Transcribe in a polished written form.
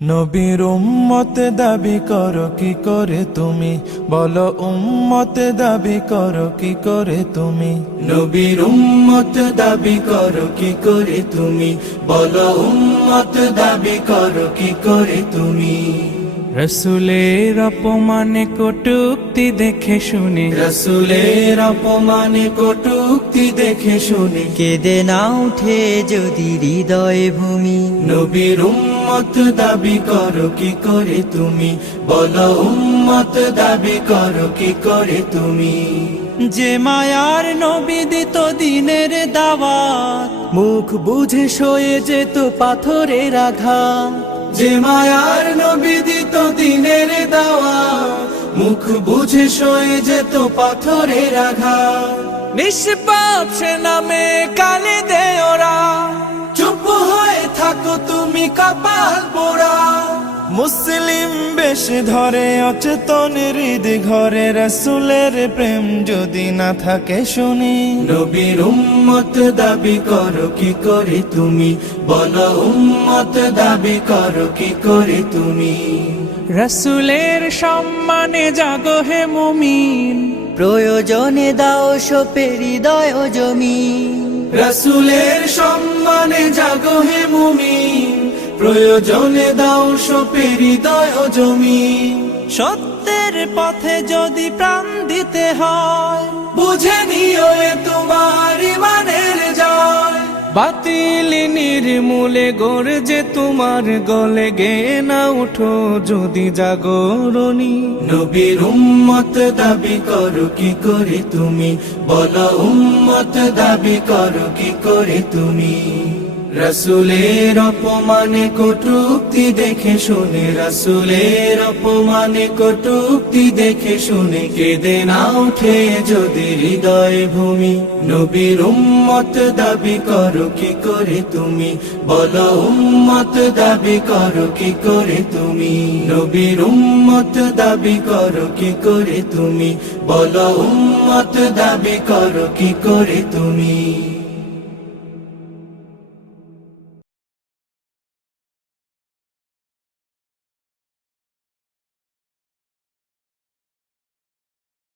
নবীর উম্মত দাবি করো কি করে তুমি, বলো উম্মত দাবি করো কি করে তুমি। নবীর উম্মত দাবি করো কি করে তুমি, বলো উম্মত দাবি করো কি করে তুমি। রসুলের অপমানে কটূক্তি দেখে শুনে, রসুলের অপমানে কটূক্তি দেখে শুনে, কেঁদে না উঠে যদি হৃদয় ভূমি। নবীর উম্মত দাবি করো কি করে তুমি, বলো উম্মত দাবি করো কি করে তুমি। যে মায়ার নবী দিত দিনের দাওয়াত, মুখ বুঝে সয়ে যেত পাথরের আঘাত। যে মায়ার নবী দিত দিনের দাওয়াত, মুখ বুঝে সয়ে যেত পাথরের আঘাত। নিষ্পাপ সে নামে কালি দে ওরা, চুপ হয়ে থাকো তুমি কপাল পোড়া। মুসলিম বেশ ধরে অচেতন হৃদ ঘরে, রসুলের প্রেম যদি না থাকে শুনি। নবীর উম্মত দাবি করো কি করে তুমি, বলো উম্মত দাবি করো কি করে তুমি। রসুলের সম্মানে জাগো হে মুমিন, প্রয়োজনে দাও সোপে হৃদয় জমি। রসুলের সম্মানে জাগো হে মুমিন, প্রয়োজনে দাও সোপে হৃদয় জমি। সত্যের পথে যদি প্রাণ দিতে হয়, বুঝে নিও এ তোমার ইমানের জয়। বাতিল নির্মূলে গর্জে তোমার গলে গে না উঠো যদি জাগরণী। নবীর উম্মত দাবি করো কি করে তুমি, বলো উম্মত দাবি করো কি করে তুমি। রসুলের অপমানে কটূক্তি দেখে শুনে, রসুলের অপমানে কটূক্তি দেখে শুনে, কেঁদে না উঠে যদি হৃদয় ভূমি। নবীর উম্মত দাবি করো কি করে তুমি, বলো উম্মত দাবি করো কি করে তুমি। নবীর উম্মত দাবি করো কি করে তুমি, বলো উম্মত দাবি করো কি করে তুমি।